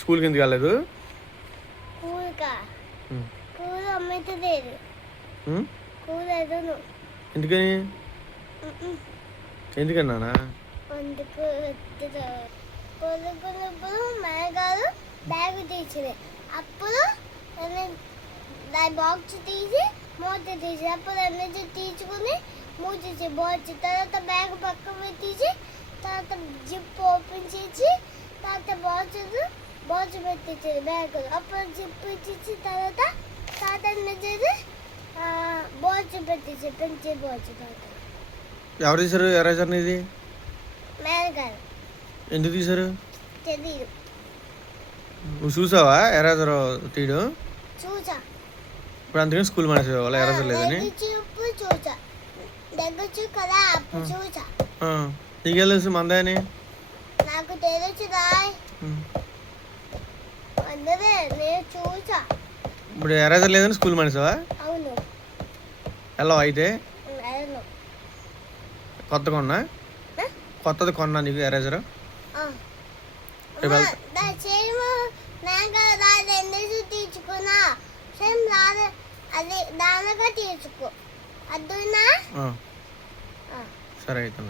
స్కూల్కి ఎందుకు వెళ్ళలేదు? ఎందుకని? ఎందుకన్నానా? మేఘాలు బ్యాగ్ తీసింది, అప్పుడు బాక్స్ తీసి మూత తీసి, అప్పుడు ఎనర్జీ తీసుకుని మూసేసి బాక్స్, తర్వాత బ్యాగ్ పక్కన తీసి, తర్వాత జిప్ ఓపెన్ చేసి, తర్వాత బాక్స్ పెట్టించేది బ్యాగ్, అప్పుడు జిప్ ఇచ్చి తర్వాత ఎనర్జీ బాక్స్ పెట్టించి పెంచే బాక్స్. తర్వాత ఎవరు తీశారు ఎరేజర్? ఇది మేఘాలు ఎందుకు తీశారు తెలియదు. నువ్వు చూసావా ఎరేజర్ తీయడం? చూసా. ఇప్పుడు అందుకని స్కూల్ మానేసావు వాళ్ళ ఎరేజర్ లేదని? చూసా దగ్గర కదా, అప్పుడు చూసా. నీకు తెలుసు మందా అని? నాకు తెలుసు రాయ్, అందరే నేను చూసా. ఇప్పుడు ఎరేజర్ లేదని స్కూల్ మానేసావా? అవును. వెళ్ళవా అయితే? కొత్తది కొన్నా నీకు ఎరేజర్? తీసుకున్నా సేమ్ అదే దానిగా తీసుకో అద్దునా. సరే అయితే.